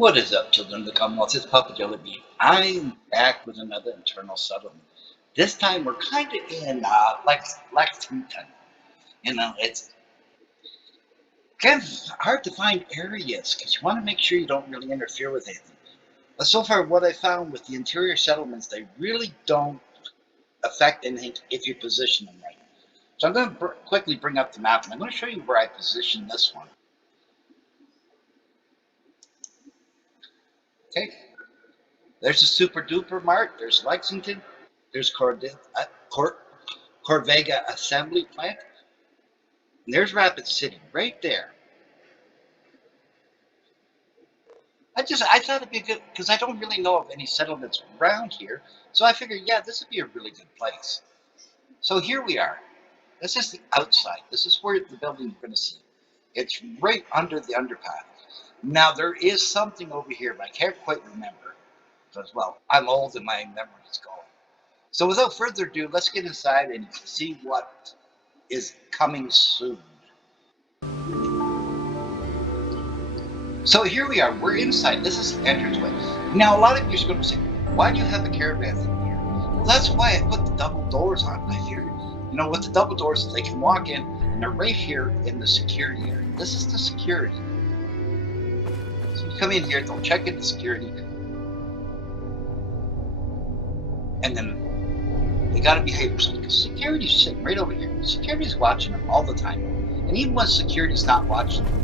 What is up, children of the Commonwealth? It's Papa Jellybean. I'm back with another internal settlement. This time we're kind of in Lexington. It's kind of hard to find areas because you want to make sure you don't really interfere with anything. But so far, what I found with the interior settlements, they really don't affect anything if you position them right. So I'm going to quickly bring up the map, and I'm going to show you where I positioned this one. Okay, there's a super duper mart. There's Lexington. There's Corvega Assembly Plant. And there's Rapid City right there. I thought it'd be good because I don't really know of any settlements around here. So I figured, yeah, this would be a really good place. So here we are. This is the outside. This is where the building you're going to see. It's right under the underpass. Now there is something over here, but I can't quite remember. Because, well, I'm old and my memory is going. So without further ado, let's get inside and see what is coming soon. So here we are, we're inside. This is the entranceway. Now, a lot of you are going to say, why do you have a caravan in here? Well, that's why I put the double doors on. I figured, with the double doors, they can walk in, and they're right here in the security area. This is the security. So you come in here, they'll check in the security, and then they got to behave themselves, because security's sitting right over here. Security's watching them all the time. And even when security's not watching them,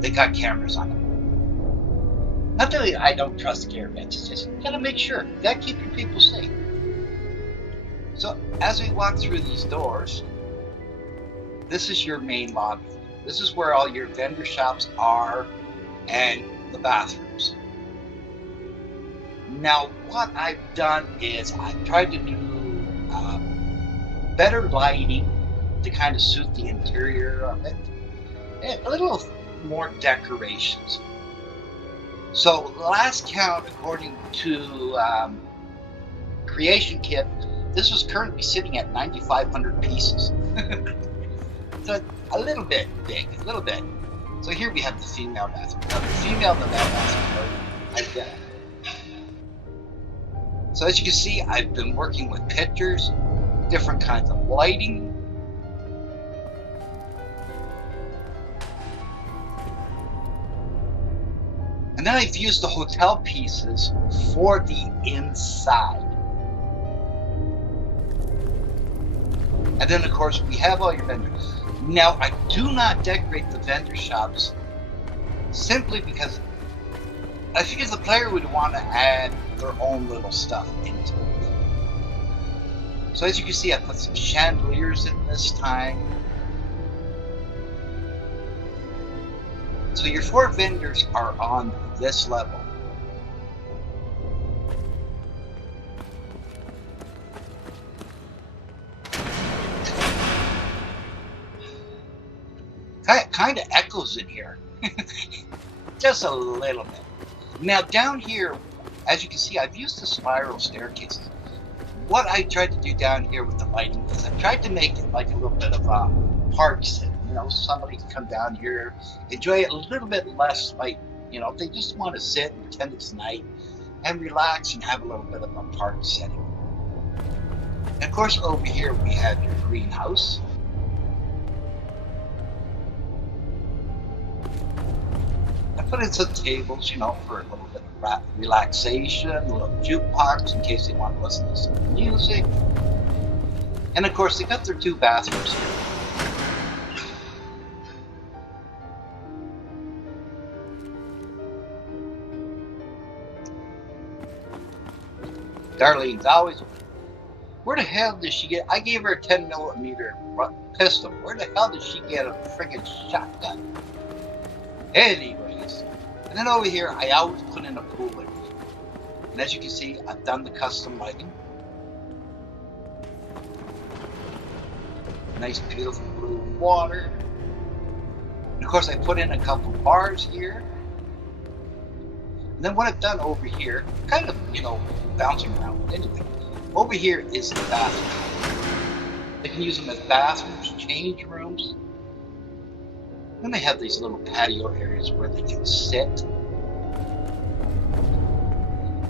they got cameras on them. Not that I don't trust caravans, it's just you gotta make sure. You gotta keep your people safe. So as we walk through these doors, this is your main lobby. This is where all your vendor shops are and the bathrooms. Now what I've done is I've tried to do better lighting to kind of suit the interior of it. And a little more decorations. So last count, according to Creation Kit, this was currently sitting at 9,500 pieces. So a little bit big, a little bit. So here we have the female bathroom. Now the female and the male bathroom are identical. So as you can see, I've been working with pictures, different kinds of lighting. And then I've used the hotel pieces for the inside. And then of course we have all your vendors. Now I do not decorate the vendor shops simply because I figure the player would want to add their own little stuff into it. So as you can see, I put some chandeliers in this time. So your 4 vendors are on this level. Kind of echoes in here. Just a little bit. Now down here, as you can see, I've used the spiral staircases. What I tried to do down here with the lighting is I tried to make it like a little bit of a park sit. Somebody can come down here, enjoy it a little bit less light. If they just want to sit and pretend it's night and relax and have a little bit of a park setting. And of course, over here we have your greenhouse. I put in some tables, for a little bit of relaxation, a little jukebox in case they want to listen to some music. And of course, they got their 2 bathrooms here. Darlene's always, where the hell did she get? I gave her a 10mm pistol. Where the hell did she get a friggin' shotgun? Anyways, and then over here, I always put in a pool area. And as you can see, I've done the custom lighting. Nice, beautiful blue water. And of course, I put in a couple bars here. And then what I've done over here, kind of, bouncing around. Anyway, over here is the bathroom. They can use them as bathrooms, change rooms. Then they have these little patio areas where they can sit.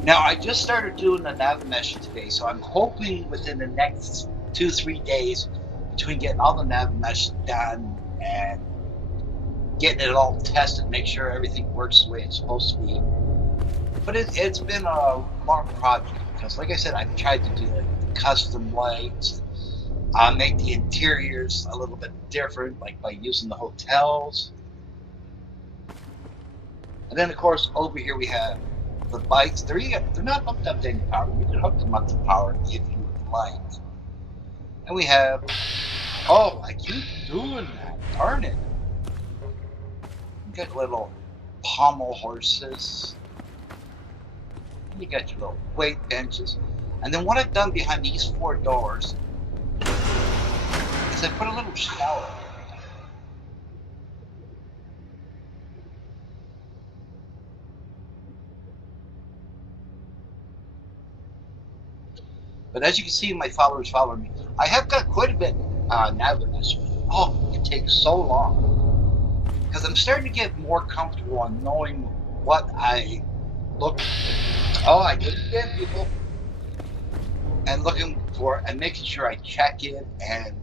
Now, I just started doing the nav mesh today, so I'm hoping within the next 2-3 days, between getting all the nav mesh done and getting it all tested, make sure everything works the way it's supposed to be. But it's been a long project because, like I said, I've tried to do like custom lights, make the interiors a little bit different, like by using the hotels. And then, of course, over here we have the bikes. They're not hooked up to any power. You can hook them up to power if you would like. And we have, oh, I keep doing that. Darn it. You got little pommel horses. You got your little weight benches. And then what I've done behind these 4 doors is I put a little shower area. But as you can see, my followers follow me. I have got quite a bit navigation. Oh, it takes so long. Because I'm starting to get more comfortable on knowing what I look. Oh, I did it again, people. And looking for and making sure I check it. And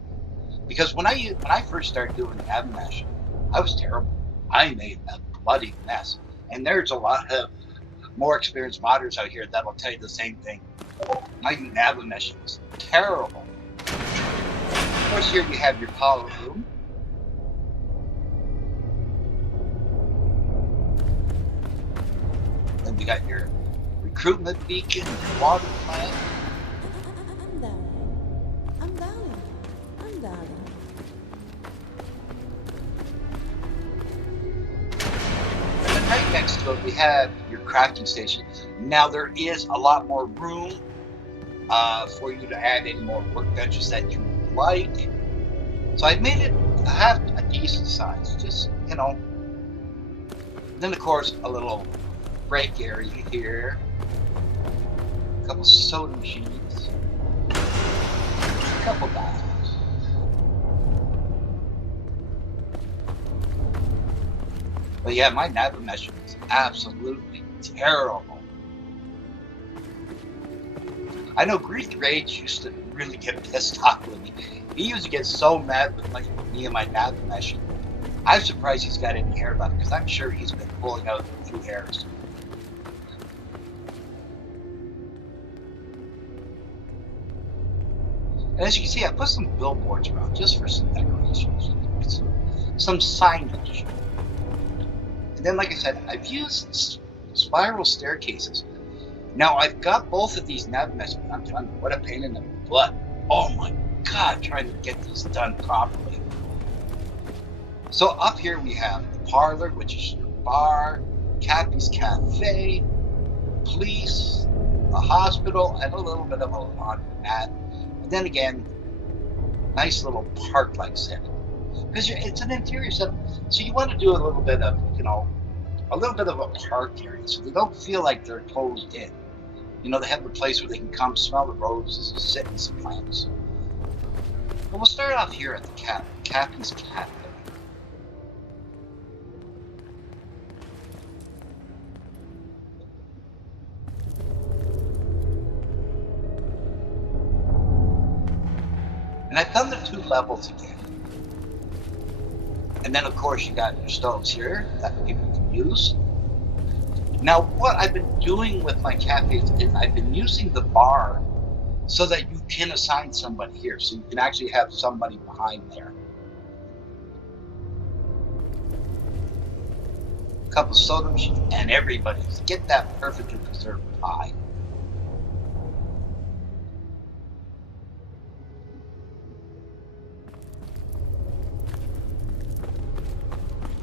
because when I first started doing nav mesh, I was terrible. I made a bloody mess. And there's a lot of more experienced modders out here that'll tell you the same thing. My nav mesh is terrible. Of course, here we have your power room. Then we got your recruitment beacon, your water plant. I'm darling. And then right next to it, we have your crafting station. Now there is a lot more room for you to add any more workbenches that you would like. So I made it have a decent size, just, you know. Then of course a little break area here, a couple soda machines, a couple bathrooms. But yeah, my nav mesh is absolutely terrible. I know Greek Rage used to really get pissed off with me. He used to get so mad with me and my nav mesh. I'm surprised he's got any hair left, because I'm sure he's been pulling out a few hairs. And as you can see, I put some billboards around just for some decorations, some signage. And then, like I said, I've used spiral staircases. Now, I've got both of these nav meshes. I'm telling you, what a pain in the butt. Oh my God, trying to get these done properly. So up here we have the parlor, which is your bar, Cappy's Cafe, police, a hospital, and a little bit of a laundromat. And then again, nice little park-like setting. Because it's an interior setting. So you want to do a little bit of, you know, a little bit of a park area, so they don't feel like they're closed in. You know, they have a place where they can come smell the roses and sit in some plants. But we'll start off here at the Cappy's Cafe. And I've done the 2 levels again. And then, of course, you got your stoves here that people can use. Now, what I've been doing with my cafes is I've been using the bar so that you can assign somebody here. So you can actually have somebody behind there. A couple soda machines, and everybody get that perfectly preserved pie.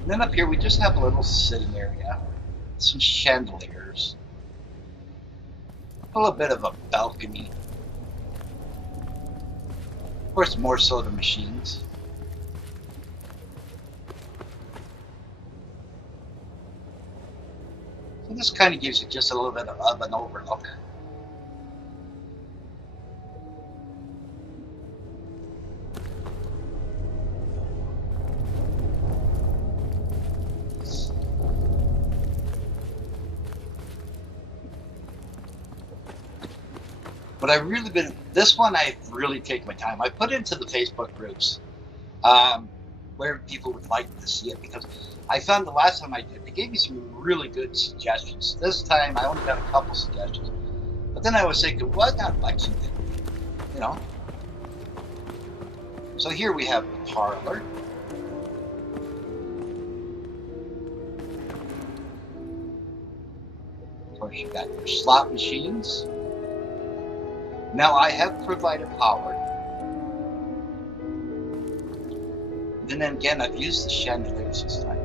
And then up here, we just have a little sitting area, some chandeliers, a little bit of a balcony. Of course, more soda machines. So this kind of gives you just a little bit of an overlook. But this one I've really taken my time. I put it into the Facebook groups where people would like to see it, because I found the last time I did, they gave me some really good suggestions. This time I only got a couple suggestions. But then I was thinking, well, I got Lexington, you know. So here we have the parlor. Of course, you got your slot machines. Now I have provided power. And then again, I've used the chandeliers this time.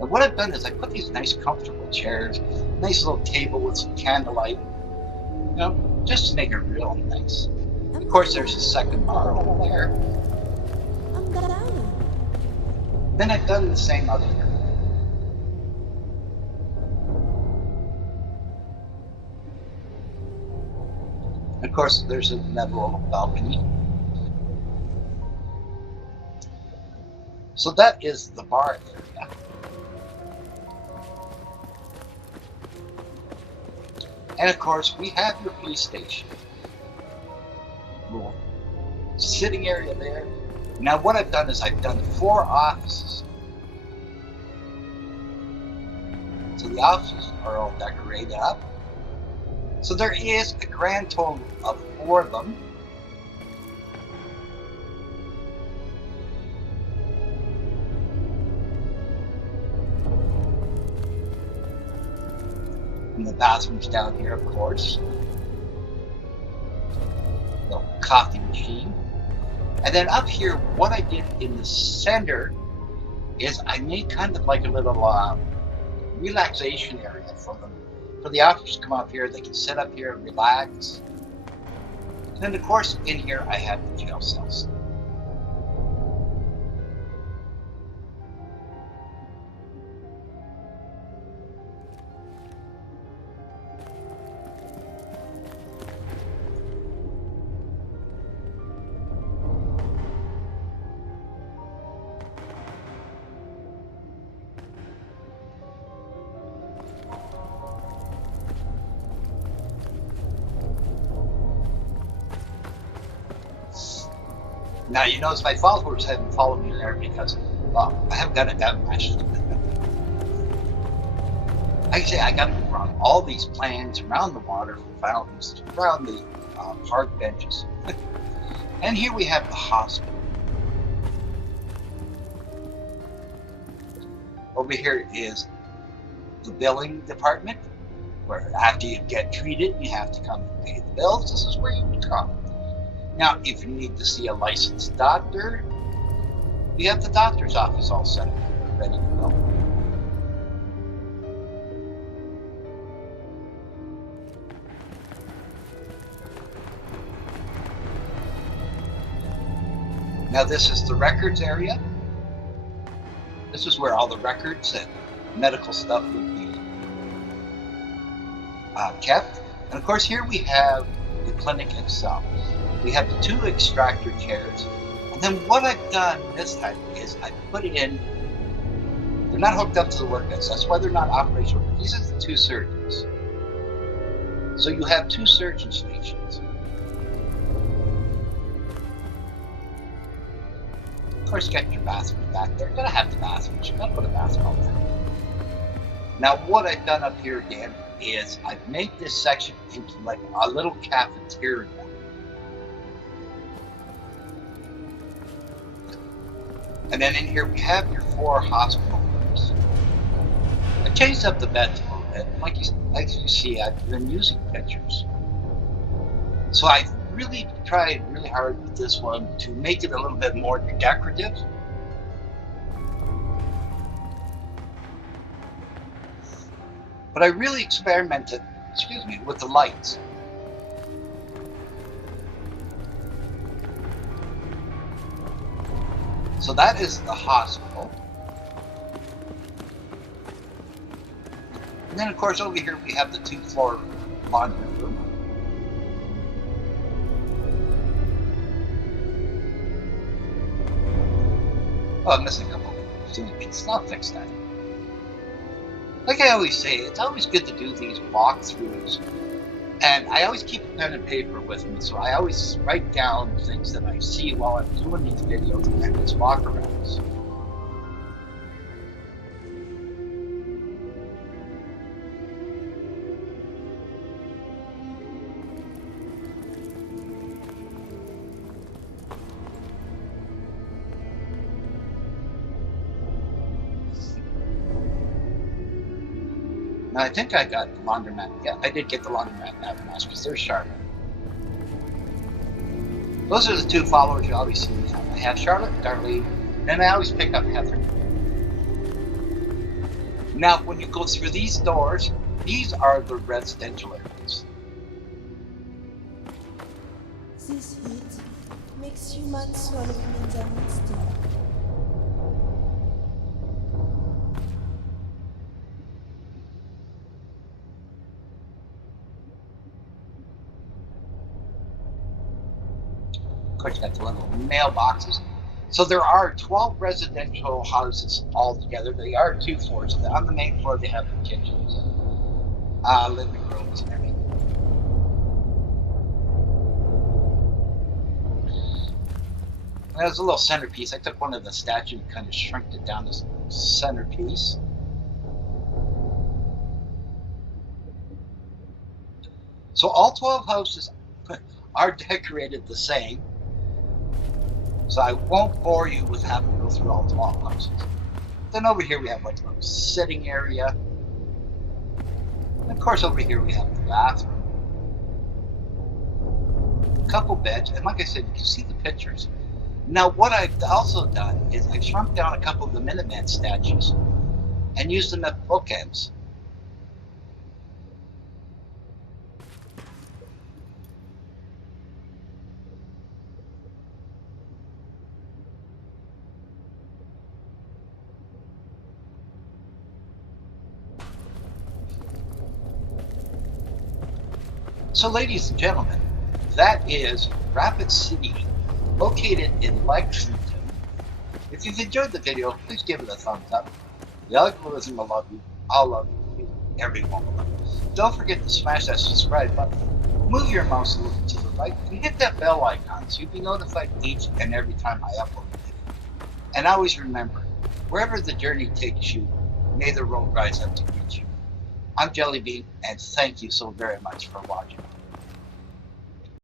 And what I've done is I put these nice comfortable chairs, nice little table with some candlelight, you know, just to make it real nice. Of course, there's a second bar over there. I'm darling. Then I've done the same up here. And of course, there's another little balcony. So that is the bar area. And of course, we have your police station. Little sitting area there. Now what I've done is I've done 4 offices. So the offices are all decorated up. So there is a grand total of 4 of them. And the bathrooms down here, of course. Little coffee machine. And then up here, what I did in the center is I made kind of like a little relaxation area for them. For the officers to come up here, they can sit up here and relax. And then, of course, in here, I have the jail cells. Now, you notice my followers haven't followed me there because, well, I haven't got it that much. Actually, I got it wrong. All these plans around the water fountains, around the park benches. And here we have the hospital. Over here is the billing department, where after you get treated, you have to come and pay the bills. This is where you would come. Now, if you need to see a licensed doctor, we have the doctor's office all set up, ready to go. Now, this is the records area. This is where all the records and medical stuff would be kept. And of course, here we have the clinic itself. We have the 2 extractor chairs. And then what I've done this time is I put in, they're not hooked up to the workbench. That's why they're not operational. These are the 2 surgeons. So you have 2 surgeon stations. Of course, get your bathrooms back there. You're gonna have the bathrooms. You're gonna put a bathroom out there. Now, what I've done up here again is I've made this section into like a little cafeteria. And then in here we have your 4 hospital rooms. I changed up the beds a little bit. Like you see, I've been using pictures. So I really tried really hard with this one to make it a little bit more decorative. But I really experimented, with the lights. So that is the hospital. And then, of course, over here we have the 2-floor laundry room. Oh, I'm missing a couple of pieces. I'll fix that. Like I always say, it's always good to do these walkthroughs. And I always keep a pen and paper with me, so I always write down things that I see while I'm doing these videos and these walkarounds. Now, I think I got the laundromat. Yeah, I did get the laundromat mask because there's Charlotte. Those are the two followers you always see me have. I have Charlotte, Darlene, and I always pick up Heather. Now, when you go through these doors, these are the residential areas. This heat makes humans swallow ninja monster. Of course, you got the little mailboxes. So there are 12 residential houses altogether. They are 2 floors. On the main floor, they have the kitchens and living rooms and everything. And there's a little centerpiece. I took one of the statues and kind of shrunk it down to centerpiece. So all 12 houses are decorated the same. So I won't bore you with having to go through all 12 houses. Then over here we have like a little sitting area. And of course over here we have the bathroom. A couple beds, and like I said, you can see the pictures. Now what I've also done is I've shrunk down a couple of the Minuteman statues and used them as bookends. So ladies and gentlemen, that is Rapid City, located in Lexington. If you've enjoyed the video, please give it a thumbs up. The algorithm will love you. I'll love you. Everyone will love you. Don't forget to smash that subscribe button. Move your mouse a little to the right and hit that bell icon so you'll be notified each and every time I upload a video. And always remember, wherever the journey takes you, may the road rise up to meet you. I'm Jellybean, and thank you so very much for watching.